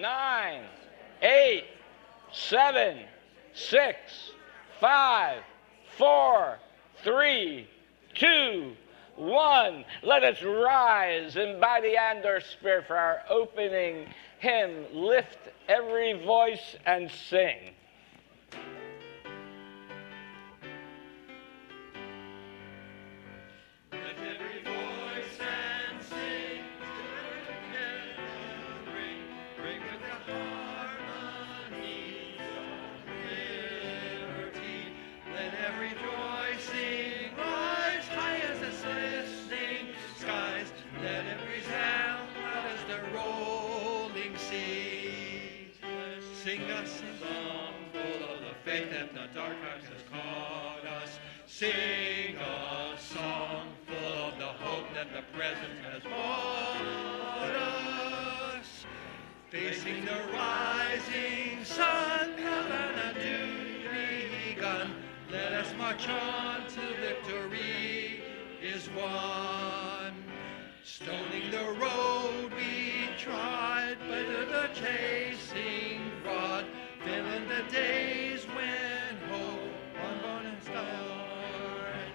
9, 8, 7, 6, 5, 4, 3, 2, 1. Let us rise in body and our spirit for our opening hymn, Lift Every Voice and Sing. Sing us a song full of the faith that the dark times has caught us. Sing a song full of the hope that the present has brought us. Facing the rising sun, heaven anew begun. Let us march on till victory is won. Stoning the road we tried, but the chasing rod, filling the days when hope, unborn and star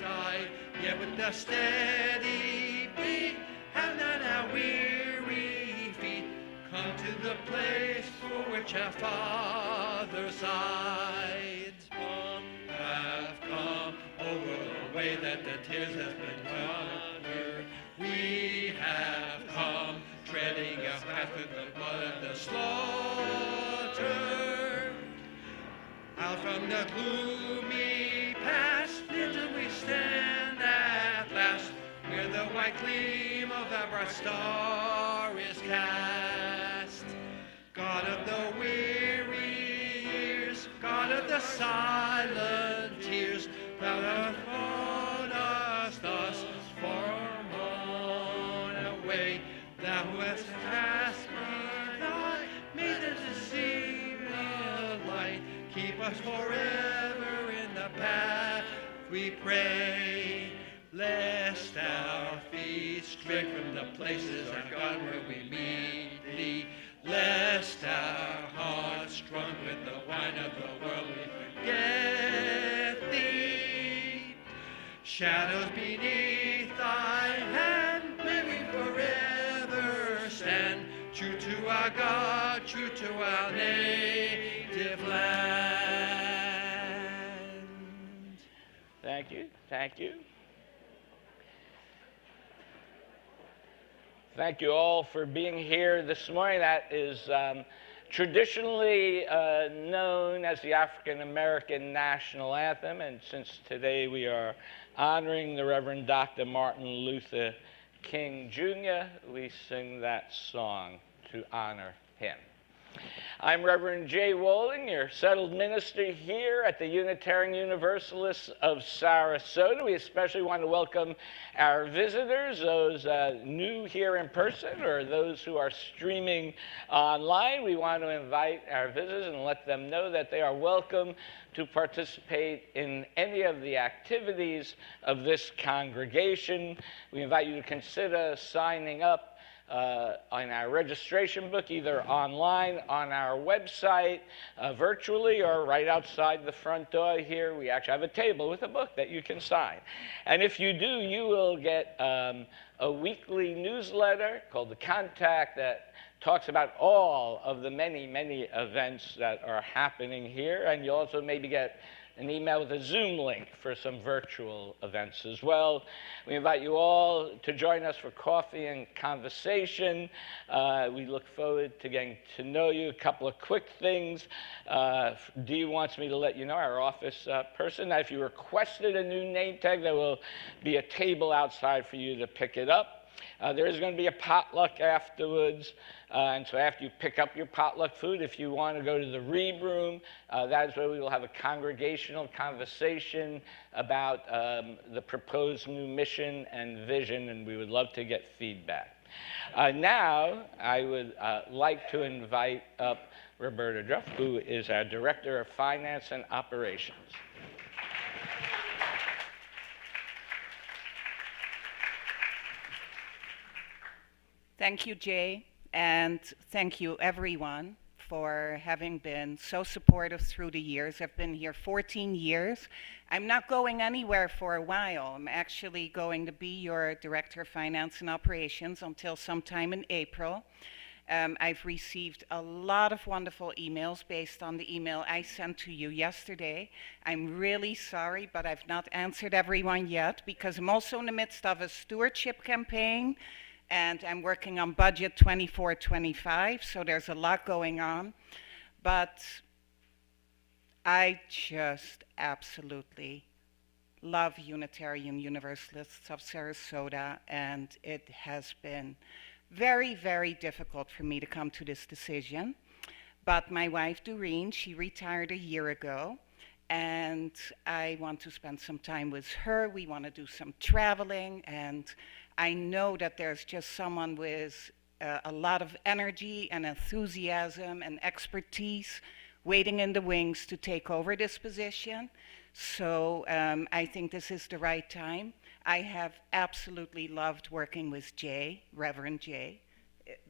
died. Yet with the steady beat, have not our weary feet come to the place for which our Father sighed. Some have come over the way that the tears have been watered. We have come treading a path with the blood of the slaughter. Out from the gloomy past, until we stand at last, where the white gleam of the bright star is cast. God of the weary years, God of the silent tears, thou hast brought us thus far on away. Thou who hast cast me thy, made us to see the light. Keep us forever in the path we pray, lest our feet stray from the places of God where we meet thee, lest our hearts drunk with the wine of the world we forget thee. Shadows beneath thy hand, may we forever stand, true to our God, true to our native land. Thank you, thank you. Thank you all for being here this morning. That is traditionally known as the African American National Anthem, and since today we are honoring the Reverend Dr. Martin Luther King Jr., we sing that song to honor him. I'm Reverend J. Wolin, your settled minister here at the Unitarian Universalists of Sarasota. We especially want to welcome our visitors, those new here in person or those who are streaming online. We want to invite our visitors and let them know that they are welcome to participate in any of the activities of this congregation. We invite you to consider signing up on our registration book, either online on our website, virtually, or right outside the front door here. We actually have a table with a book that you can sign. And if you do, you will get a weekly newsletter called The Contact that talks about all of the many, many events that are happening here. And you'll also maybe get an email with a Zoom link for some virtual events as well. We invite you all to join us for coffee and conversation. We look forward to getting to know you. A couple of quick things. Dee wants me to let you know, our office person, that if you requested a new name tag, there will be a table outside for you to pick it up. There is going to be a potluck afterwards, and so after you pick up your potluck food, if you want to go to the Reeb Room, that is where we will have a congregational conversation about the proposed new mission and vision, and we would love to get feedback. Now, I would like to invite up Roberta Druff, who is our Director of Finance and Operations. Thank you, Jay. and thank you everyone for having been so supportive through the years. I've been here 14 years. I'm not going anywhere for a while. I'm actually going to be your Director of Finance and Operations until sometime in April. I've received a lot of wonderful emails based on the email I sent to you yesterday. I'm really sorry, but I've not answered everyone yet because I'm also in the midst of a stewardship campaign and I'm working on budget 24-25, so there's a lot going on. But I just absolutely love Unitarian Universalists of Sarasota, and it has been very, very difficult for me to come to this decision. But my wife, Doreen, she retired a year ago, and I want to spend some time with her. We want to do some traveling, and I know that there's just someone with a lot of energy and enthusiasm and expertise waiting in the wings to take over this position. So I think this is the right time. I have absolutely loved working with Jay, Reverend Jay.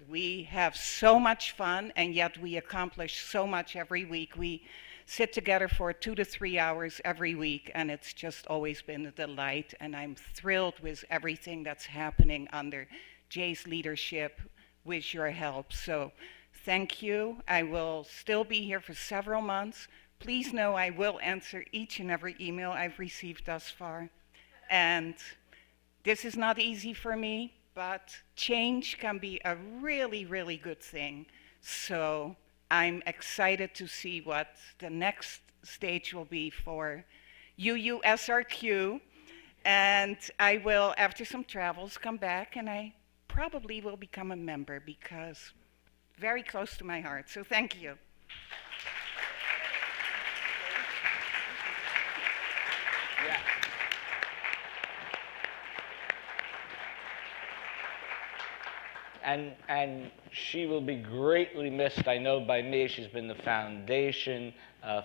We have so much fun, and yet we accomplish so much every week. We sit together for 2 to 3 hours every week, and it's just always been a delight, and I'm thrilled with everything that's happening under Jay's leadership with your help. So thank you. I will still be here for several months. Please know I will answer each and every email I've received thus far. And this is not easy for me, but change can be a really, really good thing. So I'm excited to see what the next stage will be for UUSRQ. And I will, after some travels, come back, and I probably will become a member because very close to my heart. So thank you. Yeah. And she will be greatly missed, I know, by me. She's been the foundation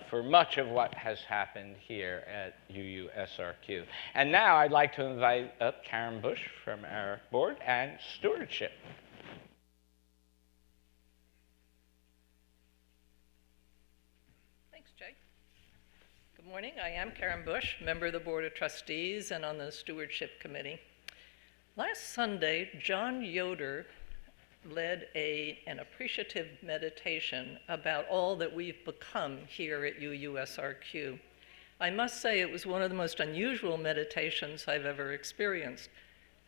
for much of what has happened here at UUSRQ. And now I'd like to invite up Karen Bush from our board and stewardship. Thanks, Jay. Good morning. I am Karen Bush, member of the Board of Trustees and on the Stewardship Committee. Last Sunday, John Yoder led an appreciative meditation about all that we've become here at UUSRQ. I must say it was one of the most unusual meditations I've ever experienced,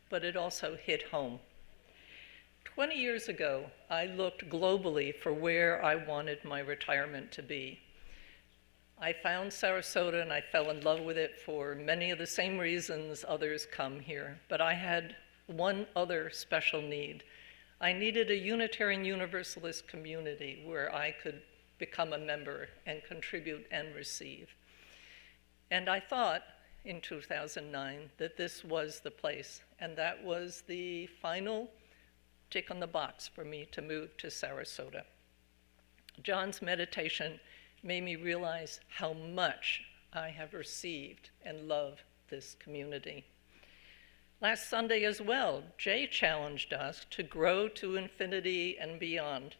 but it also hit home. 20 years ago, I looked globally for where I wanted my retirement to be. I found Sarasota and I fell in love with it for many of the same reasons others come here, but I had one other special need. I needed a Unitarian Universalist community where I could become a member and contribute and receive. And I thought in 2009 that this was the place, and that was the final tick on the box for me to move to Sarasota. John's meditation made me realize how much I have received and love this community. Last Sunday as well, Jay challenged us to grow to infinity and beyond.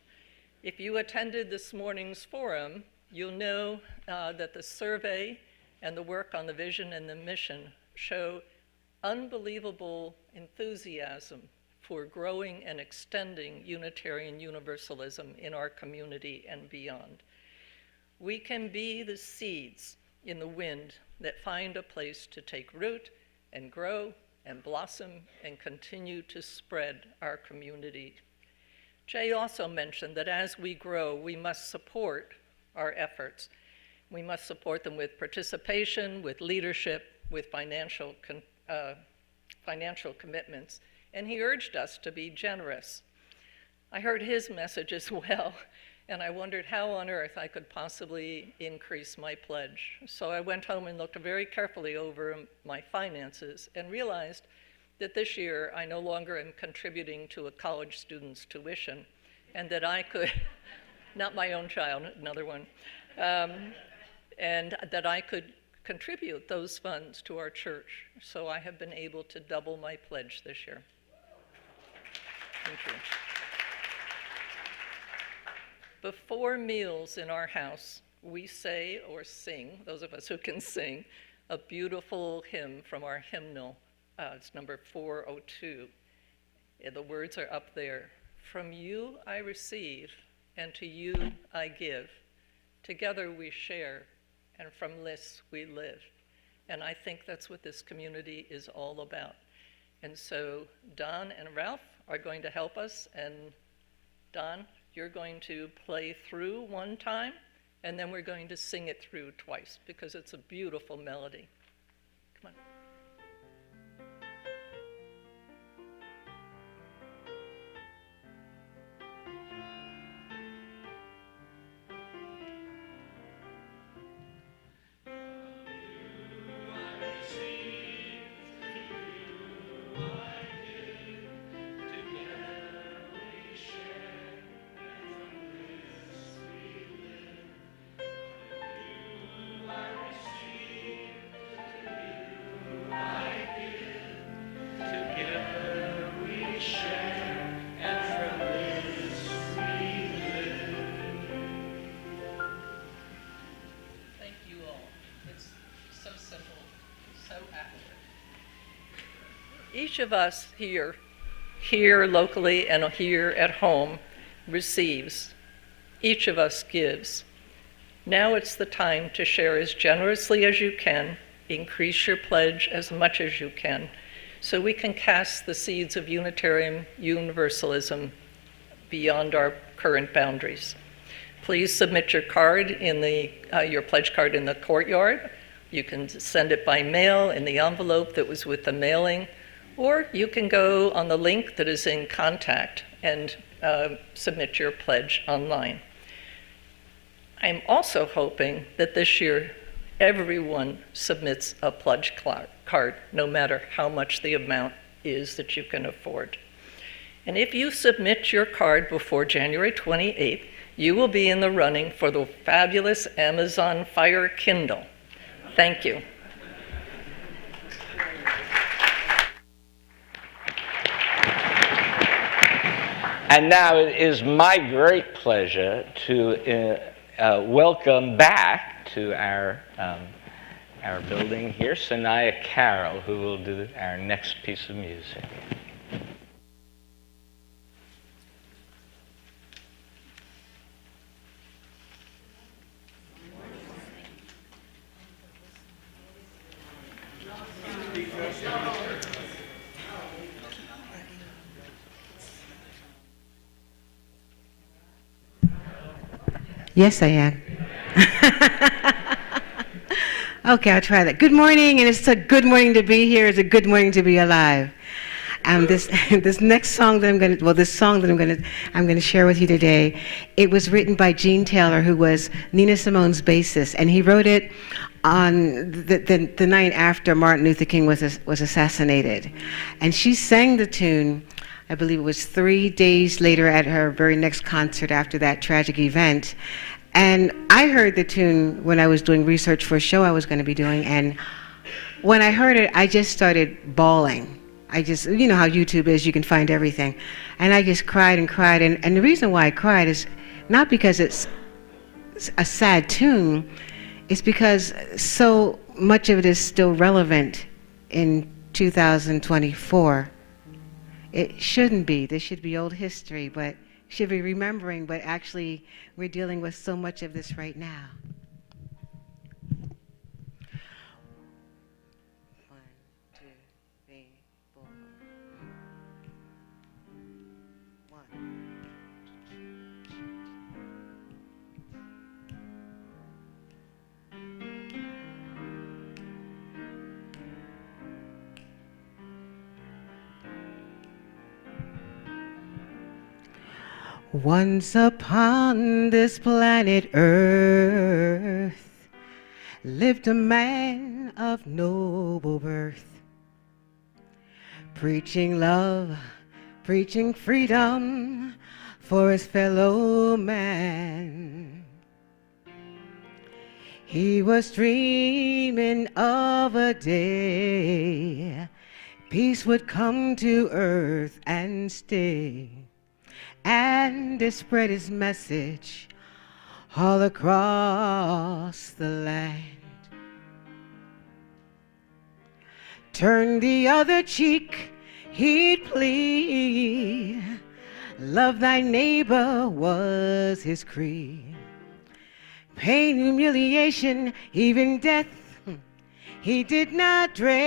If you attended this morning's forum, you'll know that the survey and the work on the vision and the mission show unbelievable enthusiasm for growing and extending Unitarian Universalism in our community and beyond. We can be the seeds in the wind that find a place to take root and grow and blossom and continue to spread our community. Jay also mentioned that as we grow, we must support our efforts. We must support them with participation, with leadership, with financial commitments. And he urged us to be generous. I heard his message as well, and I wondered how on earth I could possibly increase my pledge. So I went home and looked very carefully over my finances and realized that this year I no longer am contributing to a college student's tuition, and that I could, not my own child, another one, and that I could contribute those funds to our church. So I have been able to double my pledge this year. Thank you. Before meals in our house, we say or sing, those of us who can sing, a beautiful hymn from our hymnal. It's number 402. The words are up there. From you I receive, and to you I give. Together we share, and from this we live. And I think that's what this community is all about. And so Don and Ralph are going to help us. And Don, you're going to play through one time, and then we're going to sing it through twice because it's a beautiful melody. Come on. Each of us here locally and here at home, receives. Each of us gives. Now it's the time to share as generously as you can, increase your pledge as much as you can, so we can cast the seeds of Unitarian Universalism beyond our current boundaries. Please submit your card your pledge card in the courtyard. You can send it by mail in the envelope that was with the mailing, or you can go on the link that is in contact and submit your pledge online. I'm also hoping that this year everyone submits a pledge card, no matter how much the amount is that you can afford. And if you submit your card before January 28th, you will be in the running for the fabulous Amazon Fire Kindle. Thank you. And now it is my great pleasure to welcome back to our building here, Sanaya Carroll, who will do our next piece of music. Yes, I am. Okay, I'll try that. Good morning, and it's a good morning to be here. It's a good morning to be alive. This next song that I'm going to share with you today, it was written by Gene Taylor, who was Nina Simone's bassist, and he wrote it on the night after Martin Luther King was assassinated, and she sang the tune. I believe it was 3 days later at her very next concert after that tragic event. And I heard the tune when I was doing research for a show I was going to be doing. And when I heard it, I just started bawling. You know how YouTube is, you can find everything. And I just cried and cried. And the reason why I cried is not because it's a sad tune, it's because so much of it is still relevant in 2024. It shouldn't be. This should be old history, but should be remembering, but actually we're dealing with so much of this right now. 1, 2, 3, 4. 1. Once upon this planet Earth lived a man of noble birth, preaching love, preaching freedom for his fellow man. He was dreaming of a day peace would come to earth and stay, and to spread his message all across the land. Turn the other cheek, he'd plead. Love thy neighbor was his creed. Pain, humiliation, even death, he did not dread.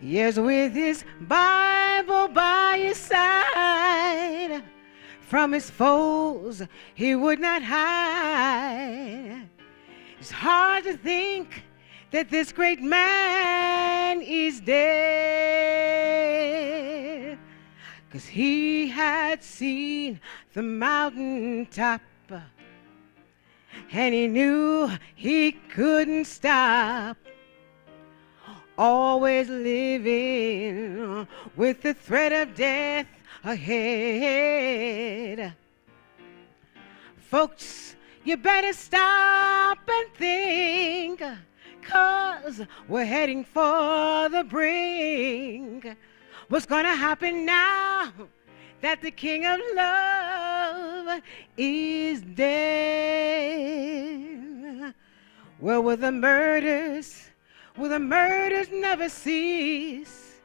Yes, with his Bible by his side, from his foes he would not hide. It's hard to think that this great man is dead, 'cause he had seen the mountaintop, and he knew he couldn't stop. Always living with the threat of death ahead. Folks, you better stop and think, 'cause we're heading for the brink. What's gonna happen now that the King of Love is dead? Well, will the murders never cease?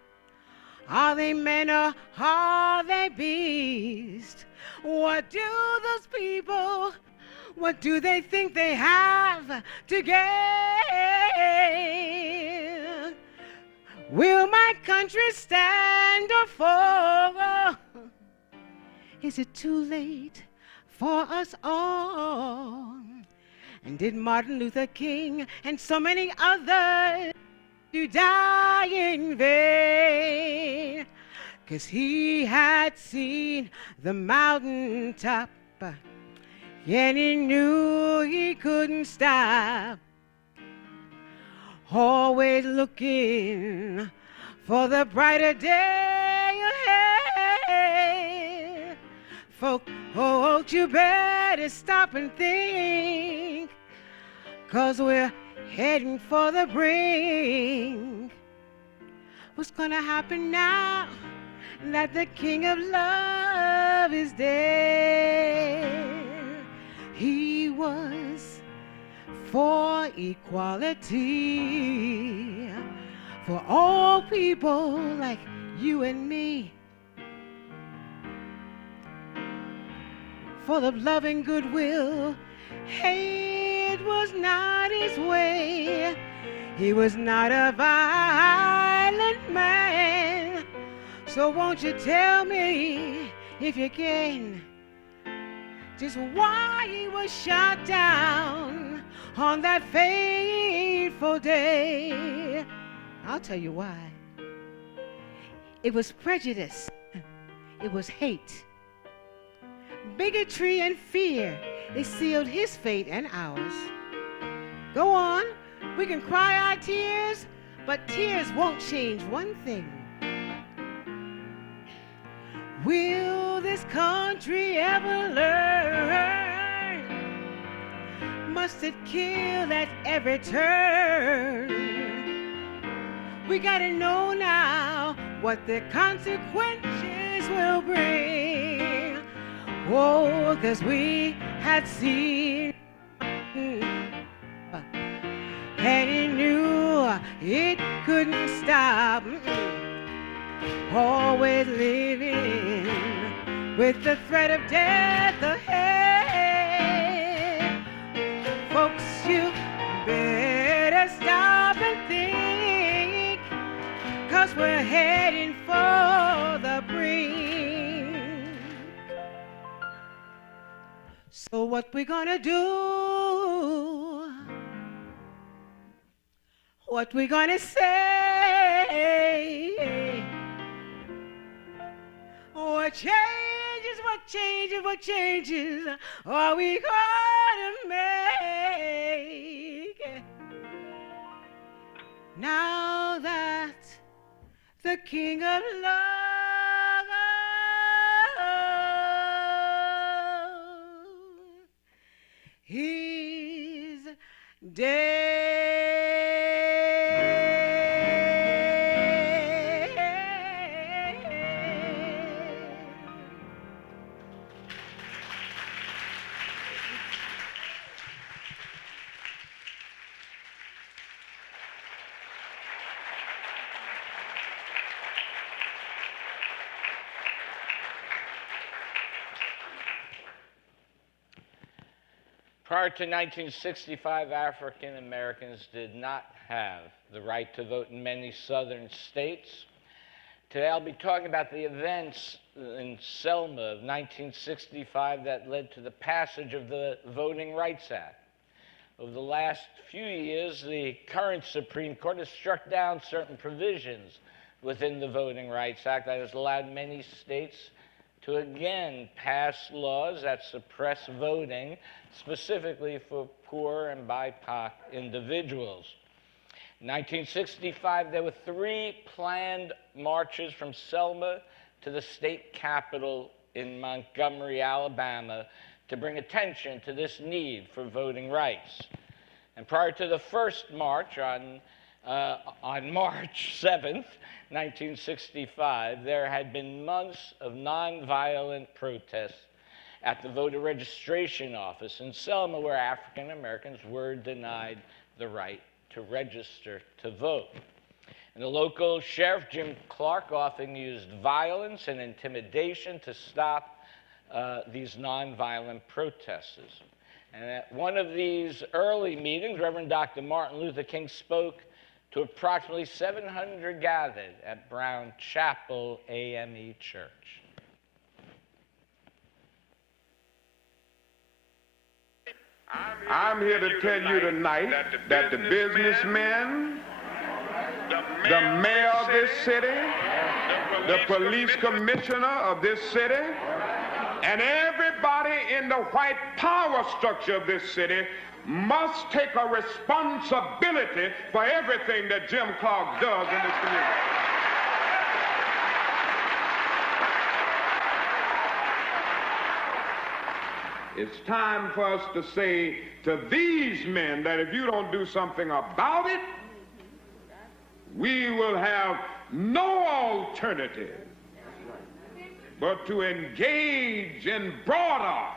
Are they men or are they beasts? What do those people, what do they think they have to gain? Will my country stand or fall? Is it too late for us all? And did Martin Luther King and so many others to die in vain? 'Cause he had seen the mountaintop, and he knew he couldn't stop. Always looking for the brighter day ahead. Folk, oh, you better stop and think, 'cause we're heading for the brink. What's gonna happen now that the King of Love is dead? He was for equality for all people like you and me, full of love and goodwill. Hate was not his way. He was not a violent man. So won't you tell me, if you can, just why he was shot down on that fateful day? I'll tell you why. It was prejudice. It was hate. Bigotry and fear, they sealed his fate and ours. Go on, we can cry our tears, but tears won't change one thing. Will this country ever learn? Must it kill at every turn? We gotta know now what the consequences will bring. Oh, 'cause we had seen, and he knew it couldn't stop. Always living with the threat of death ahead. Folks, you better stop and think, 'cause we're heading for the brink. So what we gonna do? What we gonna say? What changes, what changes, what changes are we gonna make? Now that the King of Love he's dead. Prior to 1965, African Americans did not have the right to vote in many southern states. Today I'll be talking about the events in Selma of 1965 that led to the passage of the Voting Rights Act. Over the last few years, the current Supreme Court has struck down certain provisions within the Voting Rights Act that has allowed many states to again pass laws that suppress voting, specifically for poor and BIPOC individuals. In 1965, there were 3 planned marches from Selma to the state capitol in Montgomery, Alabama, to bring attention to this need for voting rights. And prior to the first march on March 7th, 1965, there had been months of nonviolent protests at the voter registration office in Selma, where African Americans were denied the right to register to vote. And the local sheriff, Jim Clark, often used violence and intimidation to stop these nonviolent protesters. And at one of these early meetings, Reverend Dr. Martin Luther King spoke to approximately 700 gathered at Brown Chapel AME Church. I'm here to tell you tonight that the businessmen, the mayor of this city, the police commissioner of this city, and everybody in the white power structure of this city must take a responsibility for everything that Jim Clark does in this community. It's time for us to say to these men that if you don't do something about it, we will have no alternative but to engage in broader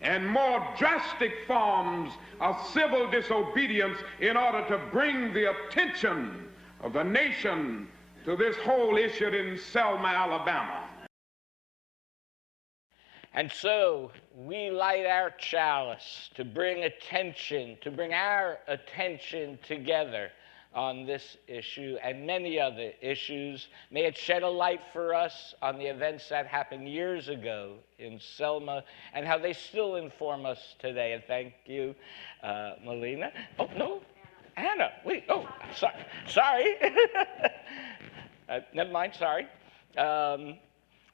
and more drastic forms of civil disobedience in order to bring the attention of the nation to this whole issue in Selma, Alabama. And so we light our chalice to bring our attention together on this issue and many other issues. May it shed a light for us on the events that happened years ago in Selma and how they still inform us today. And thank you, Melina. Oh, no, Anna. Wait, oh, sorry. Never mind, sorry.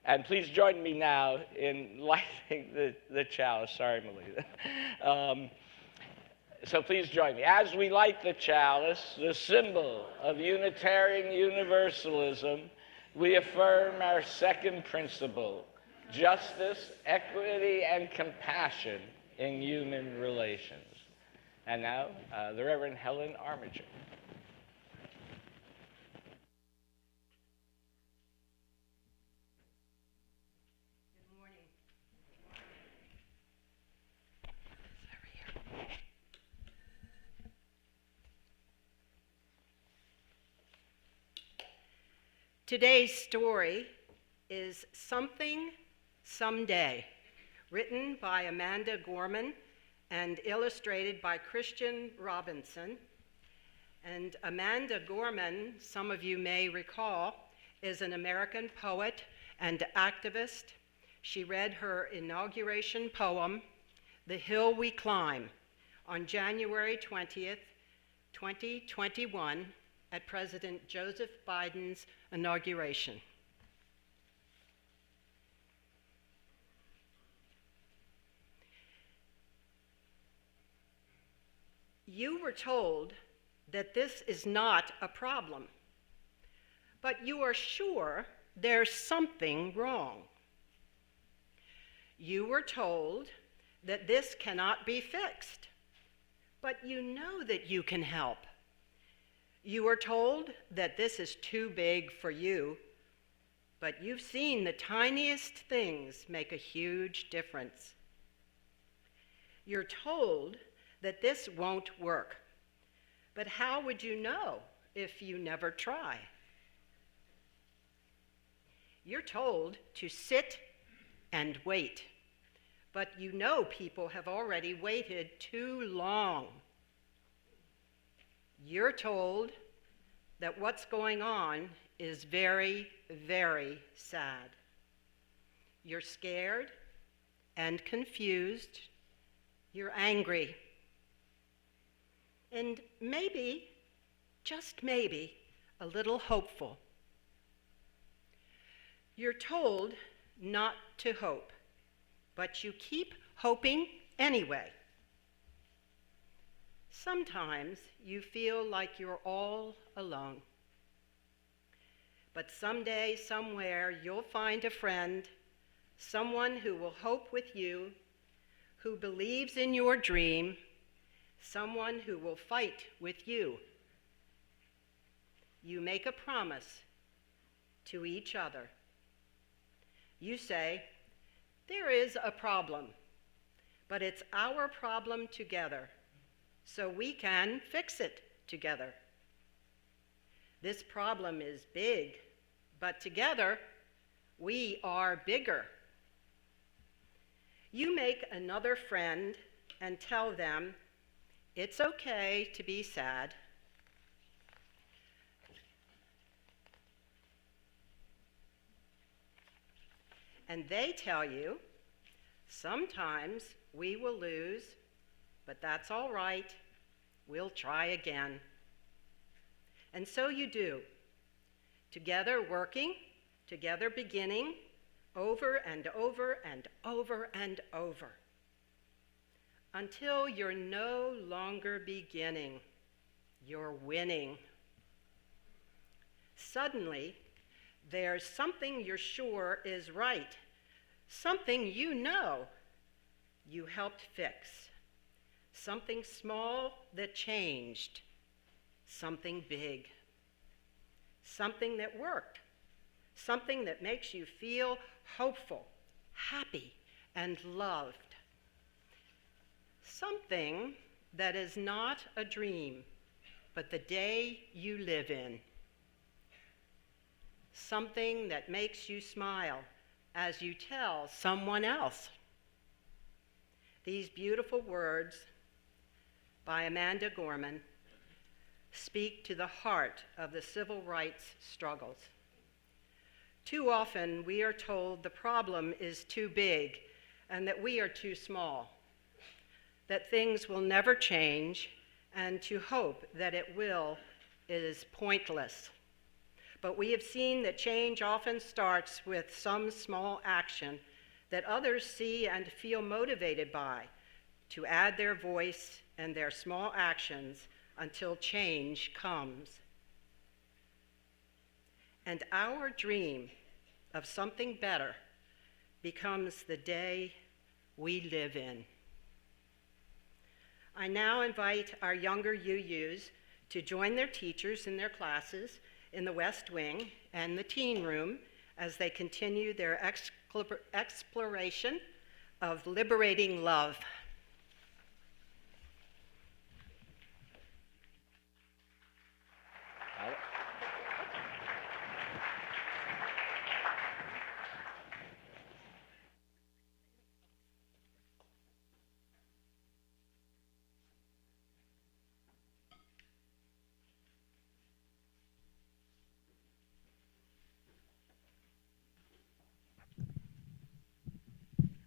And please join me now in lighting the chalice. Sorry, Melina. So please join me. As we light the chalice, the symbol of Unitarian Universalism, we affirm our second principle: justice, equity, and compassion in human relations. And now, the Reverend Helen Armiger. Today's story is Something Someday, written by Amanda Gorman and illustrated by Christian Robinson. And Amanda Gorman, some of you may recall, is an American poet and activist. She read her inauguration poem, The Hill We Climb, on January 20th, 2021, at President Joseph Biden's inauguration. You were told that this is not a problem, but you are sure there's something wrong. You were told that this cannot be fixed, but you know that you can help. You are told that this is too big for you, but you've seen the tiniest things make a huge difference. You're told that this won't work, but how would you know if you never try? You're told to sit and wait, but you know people have already waited too long. You're told that what's going on is very, very sad. You're scared and confused. You're angry. And maybe, just maybe, a little hopeful. You're told not to hope, but you keep hoping anyway. Sometimes you feel like you're all alone. But someday, somewhere, you'll find a friend, someone who will hope with you, who believes in your dream, someone who will fight with you. You make a promise to each other. You say, there is a problem, but it's our problem together, so we can fix it together. This problem is big, but together we are bigger. You make another friend and tell them it's okay to be sad. And they tell you, sometimes we will lose, but that's all right. We'll try again. And so you do, together working, together beginning, over and over and over and over, until you're no longer beginning, you're winning. Suddenly, there's something you're sure is right, something you know you helped fix, something small that changed, something big, something that worked, something that makes you feel hopeful, happy, and loved, something that is not a dream, but the day you live in. Something that makes you smile as you tell someone else. These beautiful words by Amanda Gorman speak to the heart of the civil rights struggles. Too often we are told the problem is too big and that we are too small, that things will never change, and to hope that it will is pointless. But we have seen that change often starts with some small action that others see and feel motivated by to add their voice and their small actions until change comes. And our dream of something better becomes the day we live in. I now invite our younger UUs to join their teachers in their classes in the West Wing and the Teen Room as they continue their exploration of liberating love.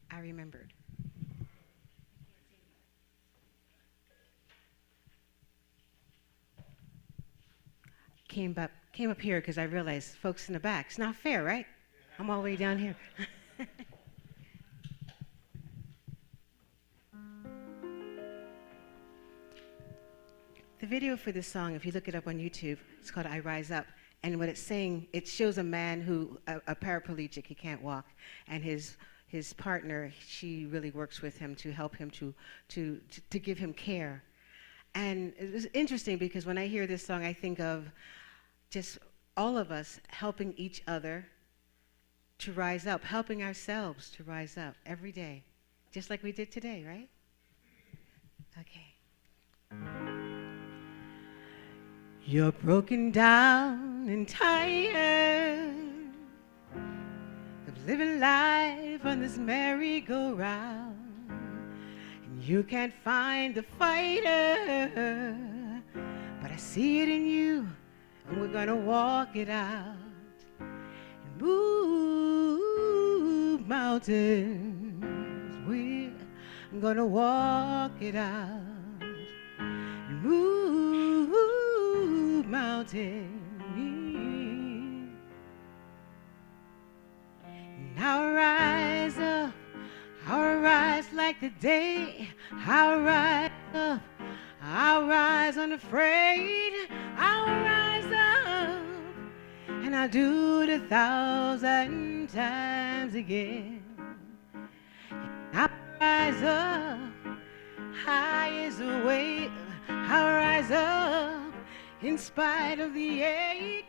I remembered. Came up here because I realized folks in the back. It's not fair, right? I'm all the way down here. The video for this song, if you look it up on YouTube, it's called I Rise Up. And what it's saying, it shows a man who, a paraplegic, he can't walk, and his partner, she really works with him to help him to give him care. And it was interesting because when I hear this song, I think of just all of us helping each other to rise up, helping ourselves to rise up every day, just like we did today, right? Okay. You're broken down and tired. The living life on this merry-go-round. And you can't find the fighter, but I see it in you, and we're gonna walk it out. And move mountains, we're gonna walk it out. And move mountains. I'll rise up, I'll rise like the day. I'll rise up, I'll rise unafraid. I'll rise up, and I'll do it 1,000 times again. I'll rise up, high as a wave. I'll rise up, in spite of the ache.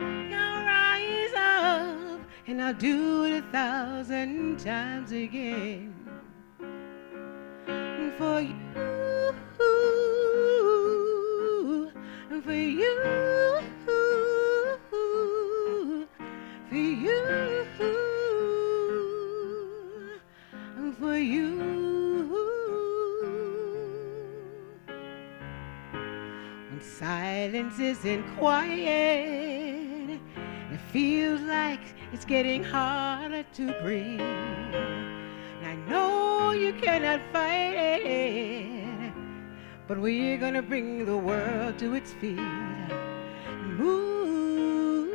I'll rise up, and I'll do it 1,000 times again. For you, for you, for you, for you. When silence isn't quiet, it feels like it's getting harder to breathe. And I know you cannot fight it, but we're gonna bring the world to its feet. Move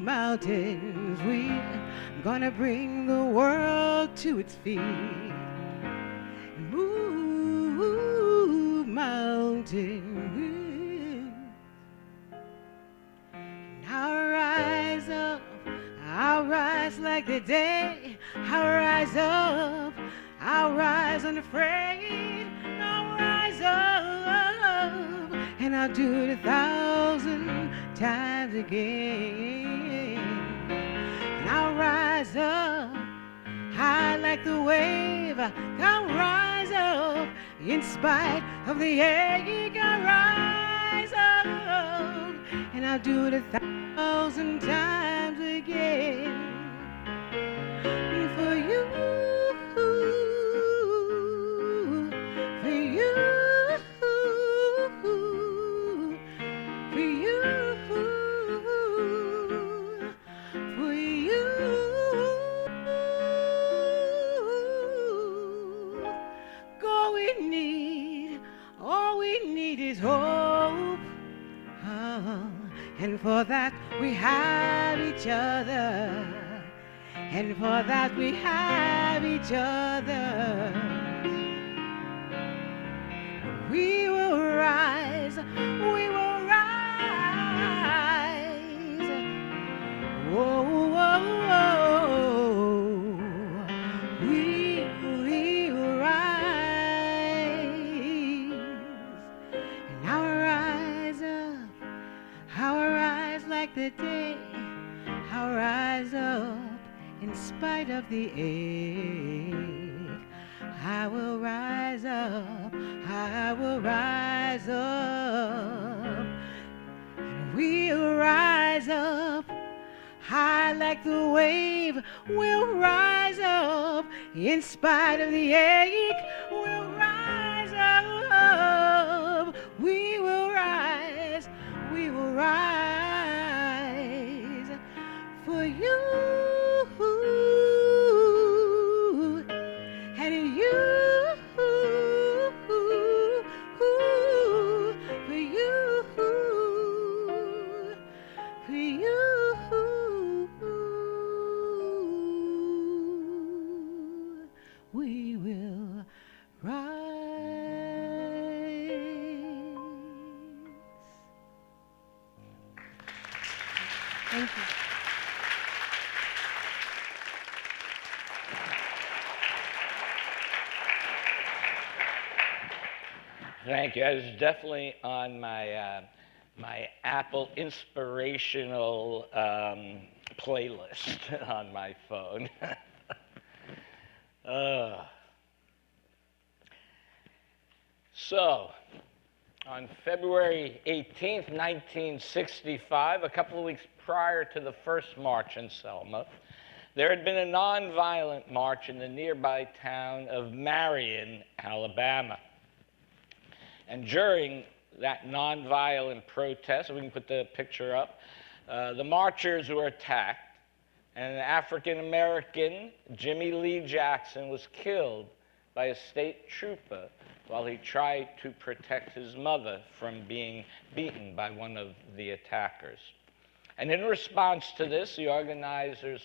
mountains, we're gonna bring the world to its feet. Move mountains. I'll rise up, I'll rise like the day. I'll rise up, I'll rise unafraid. I'll rise up, and I'll do it 1,000 times again. And I'll rise up, high like the wave. I'll rise up, in spite of the ache. I'll rise up, and I'll do it 1,000 times again. For you, for you, for you, for you. All we need is hope. And for that we have each other. And for that we have each other. We will rise, we will rise. Whoa, whoa, whoa. We will rise. And I'll rise up, I'll rise like the day. I'll rise up, in spite of the ache. I will rise up, I will rise up. And we'll rise up, high like the wave. We'll rise up, in spite of the ache. We'll rise up, we will rise, we will rise. For you, and you, for you, for you, we will rise. Thank you. Thank you. I was definitely on my my Apple inspirational playlist on my phone. So, on February 18th, 1965, a couple of weeks prior to the first march in Selma, There had been a nonviolent march in the nearby town of Marion, Alabama. And during that nonviolent protest, we can put the picture up, the marchers were attacked, and an African-American, Jimmy Lee Jackson, was killed by a state trooper while he tried to protect his mother from being beaten by one of the attackers. And in response to this, the organizers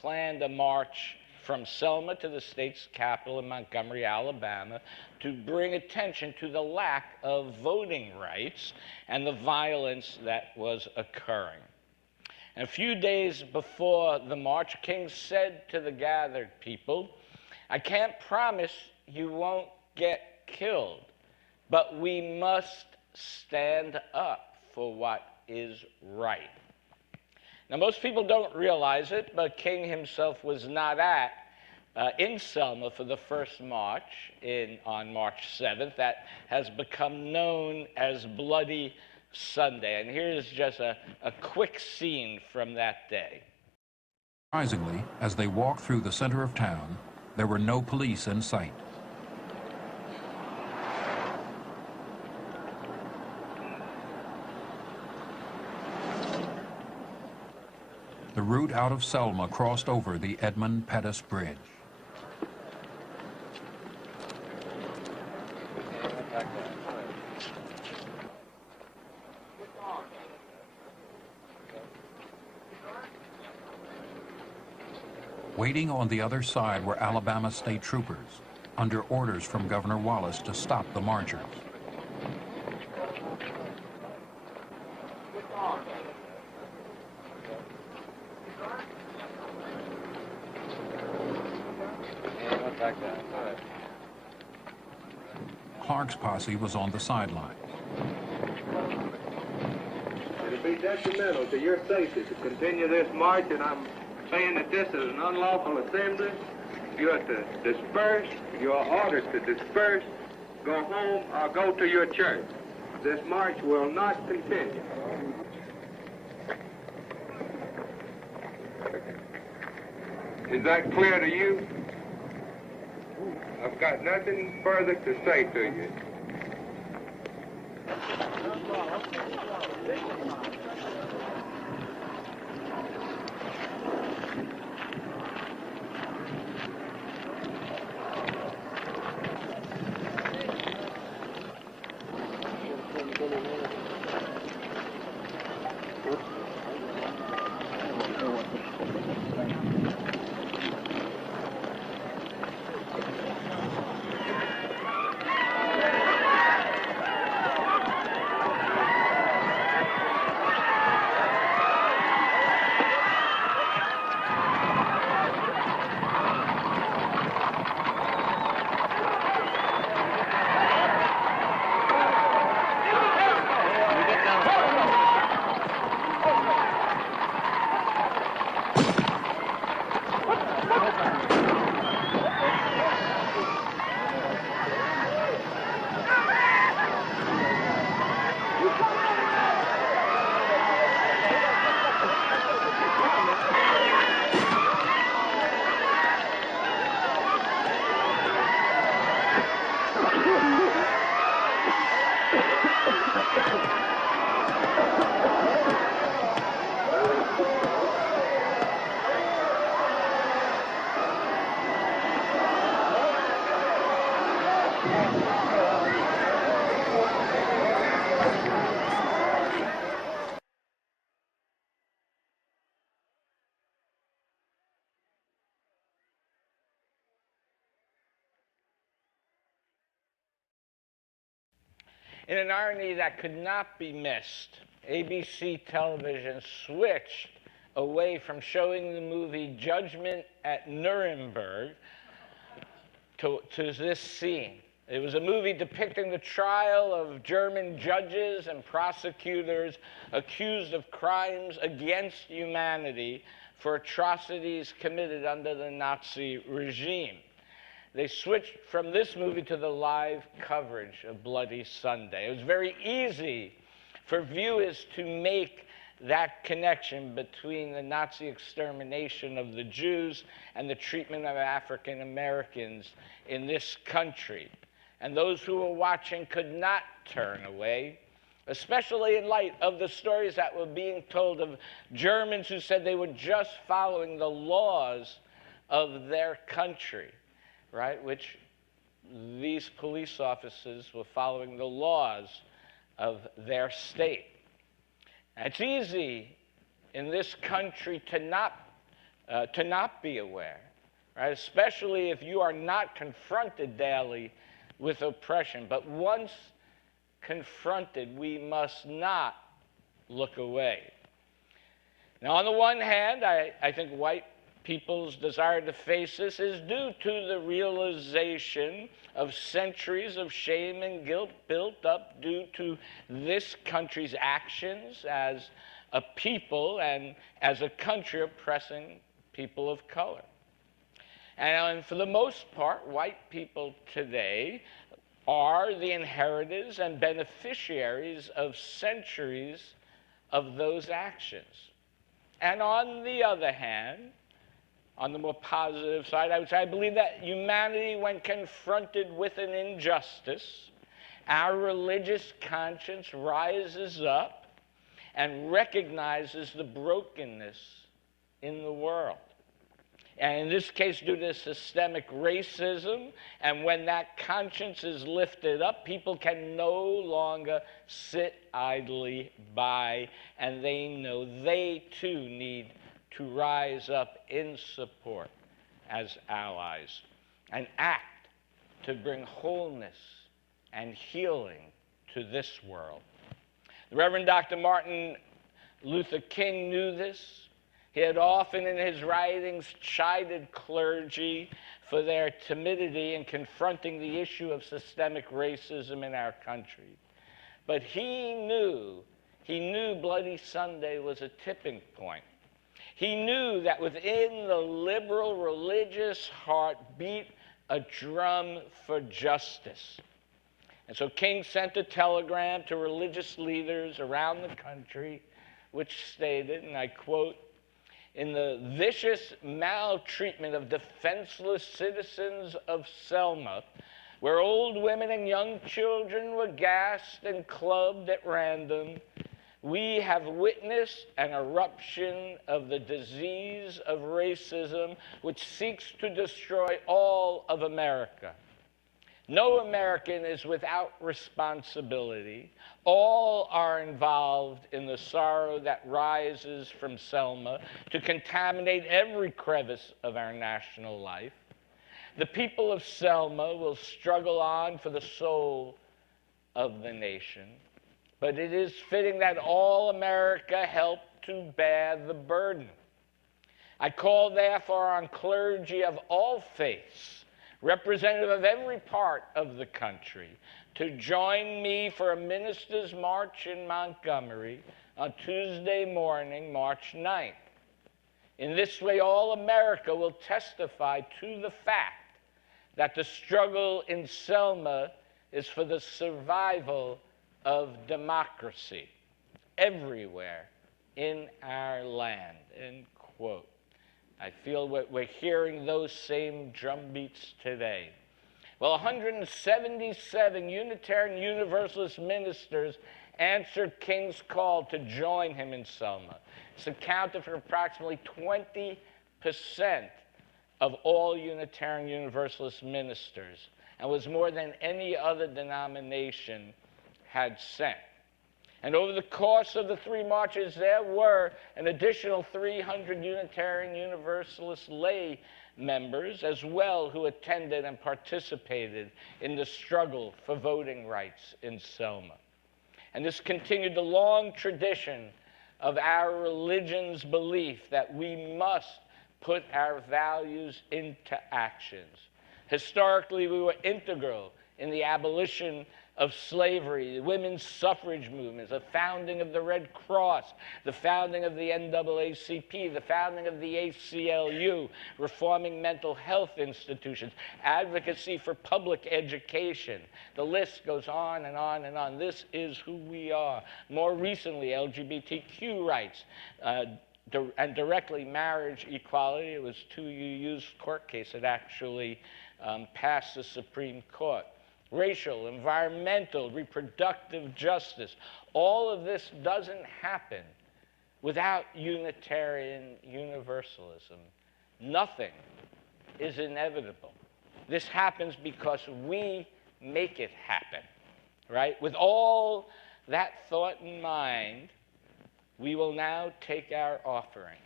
planned a march from Selma to the state's capital in Montgomery, Alabama, to bring attention to the lack of voting rights and the violence that was occurring. And a few days before the march, King said to the gathered people, "I can't promise you won't get killed, but we must stand up for what is right." Now, most people don't realize it, but King himself was not in Selma for the first march on March 7th. That has become known as Bloody Sunday. And here's just a quick scene from that day. Surprisingly, as they walked through the center of town, there were no police in sight. The route out of Selma crossed over the Edmund Pettus Bridge. Waiting on the other side were Alabama state troopers, under orders from Governor Wallace to stop the marchers. Clark's posse was on the sideline. It'll be detrimental to your safety to continue this march, and I'm saying that this is an unlawful assembly. You are to disperse. You are ordered to disperse, go home, or go to your church. This march will not continue. Is that clear to you? I've got nothing further to say to you. In an irony that could not be missed, ABC television switched away from showing the movie Judgment at Nuremberg to this scene. It was a movie depicting the trial of German judges and prosecutors accused of crimes against humanity for atrocities committed under the Nazi regime. They switched from this movie to the live coverage of Bloody Sunday. It was very easy for viewers to make that connection between the Nazi extermination of the Jews and the treatment of African Americans in this country. And those who were watching could not turn away, especially in light of the stories that were being told of Germans who said they were just following the laws of their country, right? Which these police officers were following the laws of their state. It's easy in this country to not be aware, right? Especially if you are not confronted daily with oppression. But once confronted, we must not look away. Now, on the one hand, I think white people's desire to face this is due to the realization of centuries of shame and guilt built up due to this country's actions as a people and as a country oppressing people of color. And for the most part, white people today are the inheritors and beneficiaries of centuries of those actions. And on the other hand, on the more positive side, I would say I believe that humanity, when confronted with an injustice, our religious conscience rises up and recognizes the brokenness in the world. And in this case, due to systemic racism, and when that conscience is lifted up, people can no longer sit idly by, and they know they too need to rise up in support as allies and act to bring wholeness and healing to this world. The Reverend Dr. Martin Luther King knew this. He had often in his writings chided clergy for their timidity in confronting the issue of systemic racism in our country. But he knew Bloody Sunday was a tipping point. He knew that within the liberal religious heart beat a drum for justice. And so King sent a telegram to religious leaders around the country, which stated, and I quote, "In the vicious maltreatment of defenseless citizens of Selma, where old women and young children were gassed and clubbed at random, we have witnessed an eruption of the disease of racism which seeks to destroy all of America. No American is without responsibility. All are involved in the sorrow that rises from Selma to contaminate every crevice of our national life. The people of Selma will struggle on for the soul of the nation. But it is fitting that all America help to bear the burden. I call therefore on clergy of all faiths, representative of every part of the country, to join me for a minister's march in Montgomery on Tuesday morning, March 9th. In this way, all America will testify to the fact that the struggle in Selma is for the survival of democracy everywhere in our land," end quote. I feel we're hearing those same drumbeats today. Well, 177 Unitarian Universalist ministers answered King's call to join him in Selma. It's accounted for approximately 20% of all Unitarian Universalist ministers and was more than any other denomination had sent. And over the course of the three marches, there were an additional 300 Unitarian Universalist lay members as well who attended and participated in the struggle for voting rights in Selma. And this continued the long tradition of our religion's belief that we must put our values into actions. Historically, we were integral in the abolition of slavery, the women's suffrage movements, the founding of the Red Cross, the founding of the NAACP, the founding of the ACLU, reforming mental health institutions, advocacy for public education. The list goes on and on and on. This is who we are. More recently, LGBTQ rights, and directly marriage equality. It was 2 UU's court case that actually passed the Supreme Court. Racial, environmental, reproductive justice. All of this doesn't happen without Unitarian Universalism. Nothing is inevitable. This happens because we make it happen, right? With all that thought in mind, we will now take our offering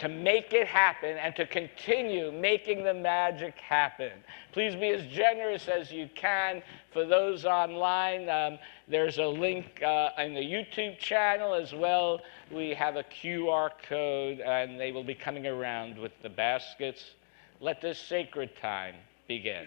to make it happen and to continue making the magic happen. Please be as generous as you can. For those online, there's a link in the YouTube channel as well. We have a QR code, and they will be coming around with the baskets. Let this sacred time begin.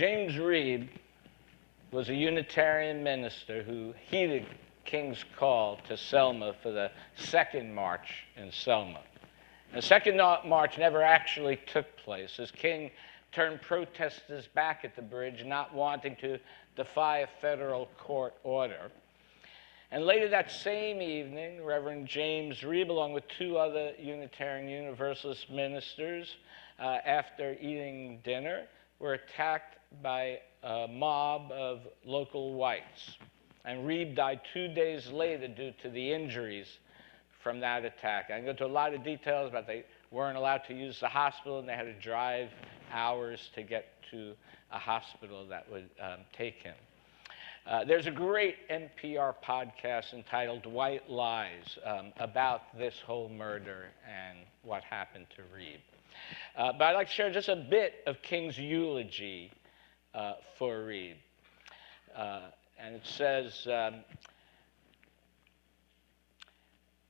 James Reeb was a Unitarian minister who heeded King's call to Selma for the second march in Selma. The second march never actually took place, as King turned protesters back at the bridge, not wanting to defy a federal court order. And later that same evening, Reverend James Reeb, along with 2 other Unitarian Universalist ministers, after eating dinner, were attacked by a mob of local whites. And Reeb died 2 days later due to the injuries from that attack. I can go into a lot of details, but they weren't allowed to use the hospital, and they had to drive hours to get to a hospital that would take him. There's a great NPR podcast entitled White Lies about this whole murder and what happened to Reeb. But I'd like to share just a bit of King's eulogy for Reeb. And it says,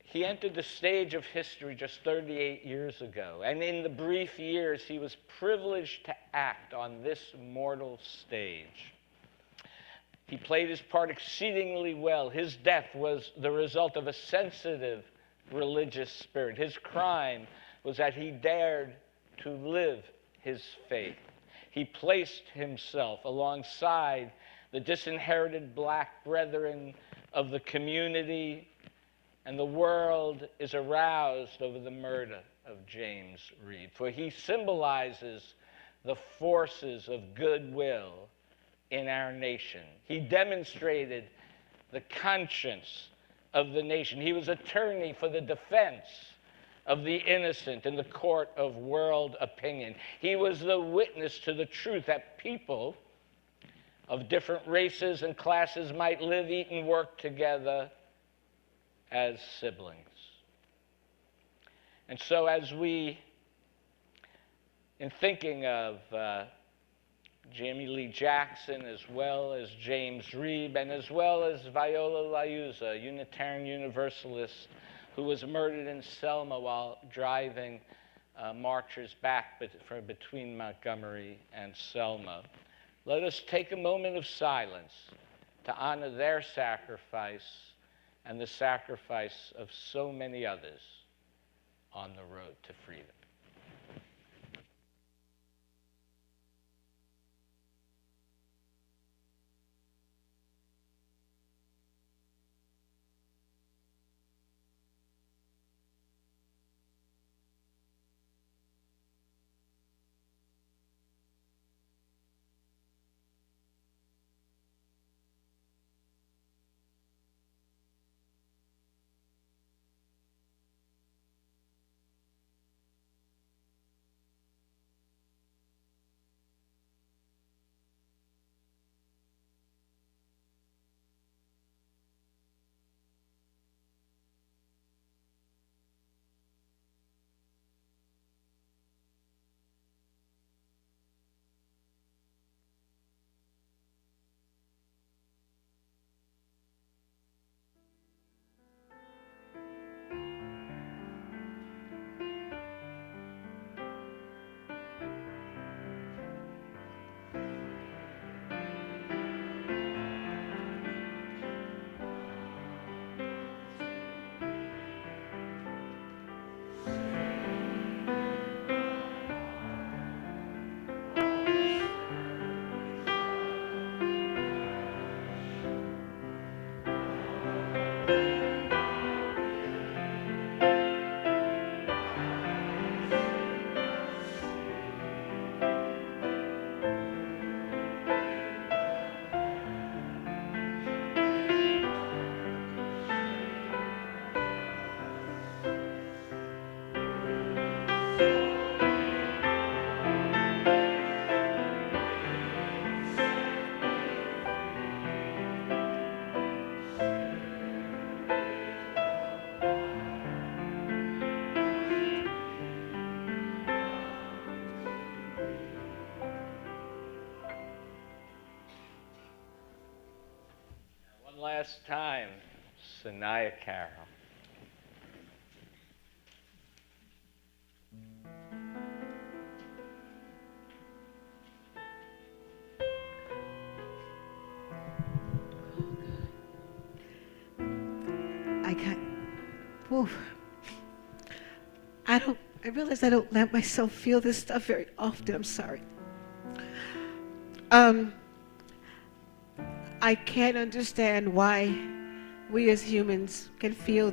he entered the stage of history just 38 years ago, and in the brief years he was privileged to act on this mortal stage. He played his part exceedingly well. His death was the result of a sensitive religious spirit. His crime was that he dared to live his faith. He placed himself alongside the disinherited black brethren of the community, and the world is aroused over the murder of James Reeb, for he symbolizes the forces of goodwill in our nation. He demonstrated the conscience of the nation. He was attorney for the defense of the innocent in the court of world opinion. He was the witness to the truth that people of different races and classes might live, eat, and work together as siblings. And so as we, in thinking of Jamie Lee Jackson, as well as James Reeb, and as well as Viola Liuzzo, a Unitarian Universalist who was murdered in Selma while driving marchers back between Montgomery and Selma, let us take a moment of silence to honor their sacrifice and the sacrifice of so many others on the road to freedom. Last time, Sanaya Carroll. I realize I don't let myself feel this stuff very often. I'm sorry. I can't understand why we as humans can feel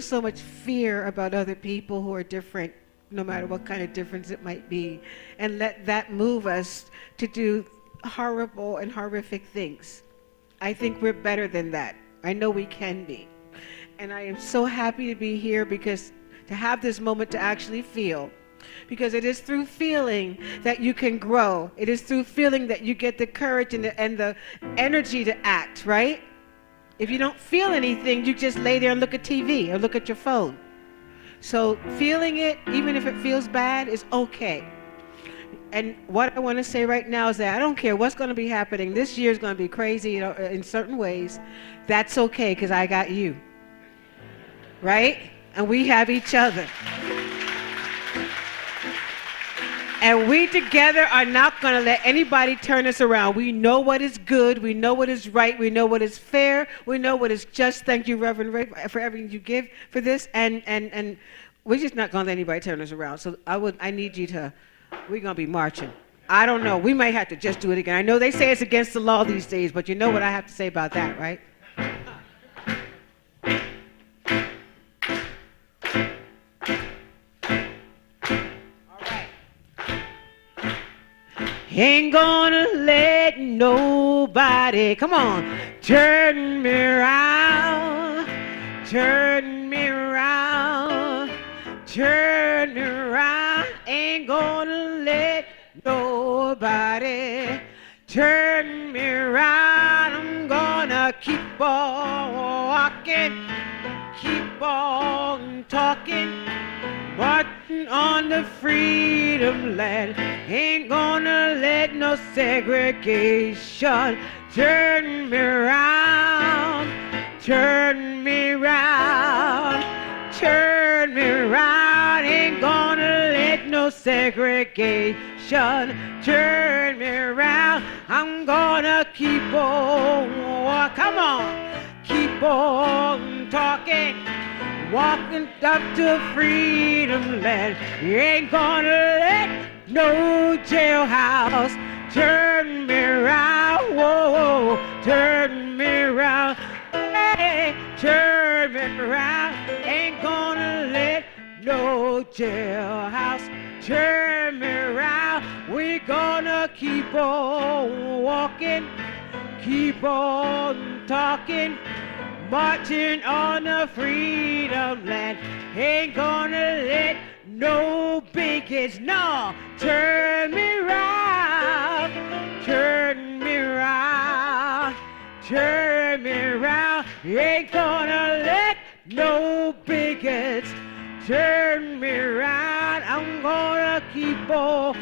so much fear about other people who are different, no matter what kind of difference it might be, and let that move us to do horrible and horrific things. I think we're better than that. I know we can be. And I am so happy to be here because to have this moment to actually feel Because it is through feeling that you can grow. It is through feeling that you get the courage and the energy to act, right? If you don't feel anything, you just lay there and look at TV or look at your phone. So feeling it, even if it feels bad, is okay. And what I want to say right now is that I don't care what's going to be happening. This year is going to be crazy, you know, in certain ways. That's okay, because I got you. Right? And we have each other. And we together are not going to let anybody turn us around. We know what is good. We know what is right. We know what is fair. We know what is just. Thank you, Reverend Ray, for everything you give for this. And we're just not going to let anybody turn us around. So I need you to, we're going to be marching. I don't know. We might have to just do it again. I know they say it's against the law these days, but you know what I have to say about that, right? Ain't gonna let nobody, come on, turn me around, turn me around, turn me around. Ain't gonna let nobody turn me around. I'm gonna keep on walking, keep on talking, marching on the freedom land. Ain't gonna let no segregation turn me around, turn me around, turn me around. Ain't gonna let no segregation turn me around. I'm gonna keep on, come on, keep on talking, walking up to freedom land. You ain't gonna let no jailhouse turn me around. Whoa, turn me around. Hey, turn me around. Ain't gonna let no jailhouse turn me around. We gonna keep on walking, keep on talking, marching on the freedom land. Ain't gonna let no bigots, no, turn me round, turn me round, turn me round. Ain't gonna let no bigots turn me round. I'm gonna keep on,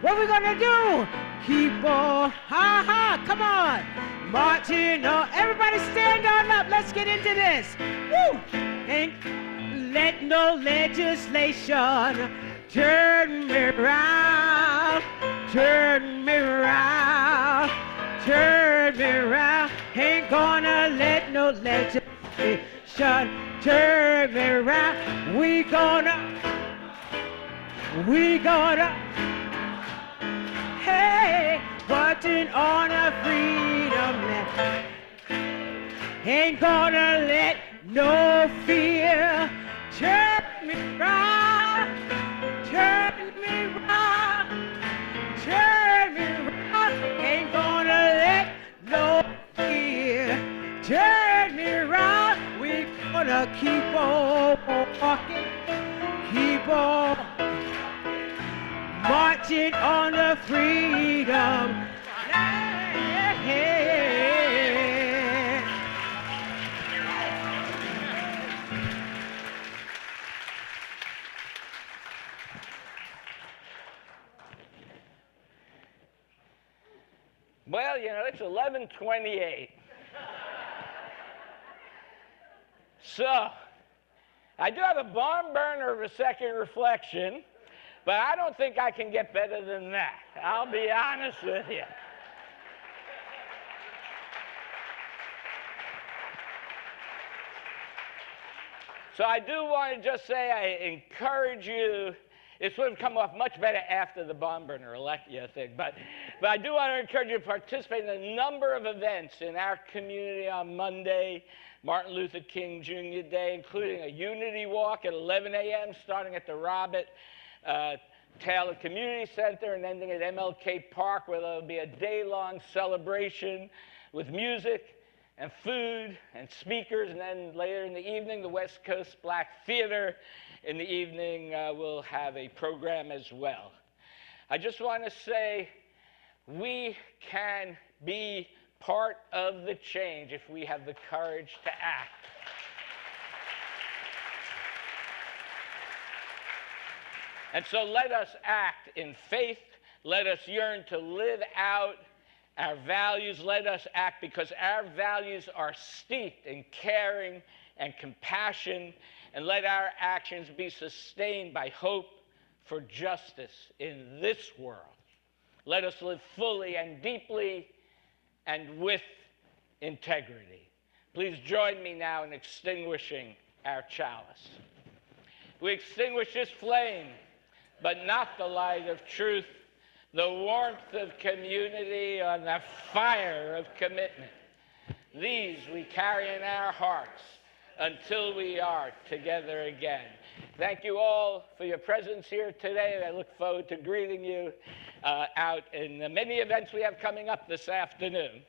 what we gonna do? Keep on, ha ha, come on, marching on. Everybody stand on up, let's get into this. Woo! Ain't let no legislation turn me around, turn me around, turn me around. Ain't gonna let no legislation turn me around. We gonna, hey, marching on a freedom land. Ain't gonna let no fear turn me round, turn me round, turn me round. Ain't gonna let no fear turn me round. We gonna keep on walking, keep on marching on the freedom. Well, you know, it's 11:28. So, I do have a barn burner of a second reflection, but I don't think I can get better than that. I'll be honest with you. So I do want to just say I encourage you. It would have come off much better after the barn burner election, I think. But I do want to encourage you to participate in a number of events in our community on Monday, Martin Luther King Jr. Day, including a unity walk at 11 a.m. starting at the Robert Taylor Community Center and ending at MLK Park, where there will be a day-long celebration with music, and food and speakers, and then later in the evening, the West Coast Black Theater in the evening will have a program as well. I just want to say we can be part of the change if we have the courage to act. And so let us act in faith. Let us yearn to live out our values. Let us act because our values are steeped in caring and compassion. And let our actions be sustained by hope for justice in this world. Let us live fully and deeply and with integrity. Please join me now in extinguishing our chalice. We extinguish this flame, but not the light of truth, the warmth of community, and the fire of commitment. These we carry in our hearts until we are together again. Thank you all for your presence here today. I look forward to greeting you out in the many events we have coming up this afternoon.